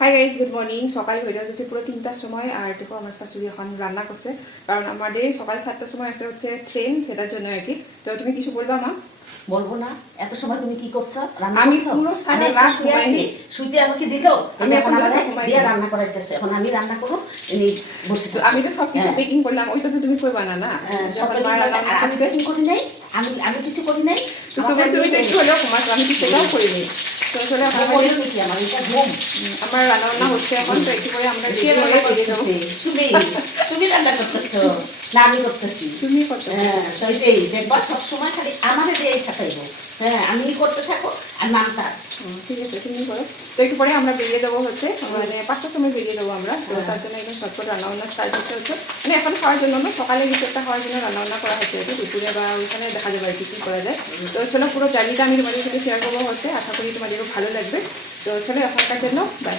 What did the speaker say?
Hi guys, good morning. সকাল হয়ে যাচ্ছে পুরো 3টার সময়, আর দেখো আমার শাশুড়ি এখন রান্না করছে, কারণ আমাদের সকাল 7টার সময় আসে হচ্ছে ট্রেন, সেটার জন্য আর কি। তো তুমি কিছু বলবা মা? বলবো না। এত সময় তুমি কি করছো? আমি পুরো সারা রাত ঘুমাইনি। শুইতে আমাকে দিলো, আমি এখন দিয়ে রান্না করাইতেছে। এখন আমি রান্না করবো, এনে বসে। আমি তো সব কিছু বেকিং করলাম, ওইটা তো তুমি করবা না না? আমি কিছু করি নাই, আমি কিছু করি নাই। তুমি তো একটু হলেও ঘুমাচ্ছ, আমি তো সেটাও করিনি। তো আসলে আমার এটা ঘুম। আমার রান্না বান্না হচ্ছে এখন, তো একটু করে আমরা তুমি রান্না করতেছো না আমি করতেছি? তুমি করছো। হ্যাঁ, সেইটাই দেখবা সবসময় খালি আমাদের দিয়েই থাকাইবো। হ্যাঁ, আমি করতে থাকো আর নামটা। ঠিক আছে, তুমি করো। তো একটু পরে আমরা বেরিয়ে দেবো হচ্ছে, মানে 5টার সময় বেরিয়ে দেবো আমরা। তো তার জন্য একদম সটপট রান্নাবান্না স্টার্ট হচ্ছে। মানে এখন খাওয়ার জন্য না, সকালে কিছু একটা খাওয়ার জন্য রান্নাবান্না করা হচ্ছে আর কি। দুপুরে বা ওইখানে দেখা যাবে আর কি কী করা যায়। তো চলো, পুরো জার্নিটা আমি তোমাদের সাথে শেয়ার করবো হচ্ছে। আশা করি তোমাদেরও ভালো লাগবে। তো চলো, এখনকার জন্য বাই।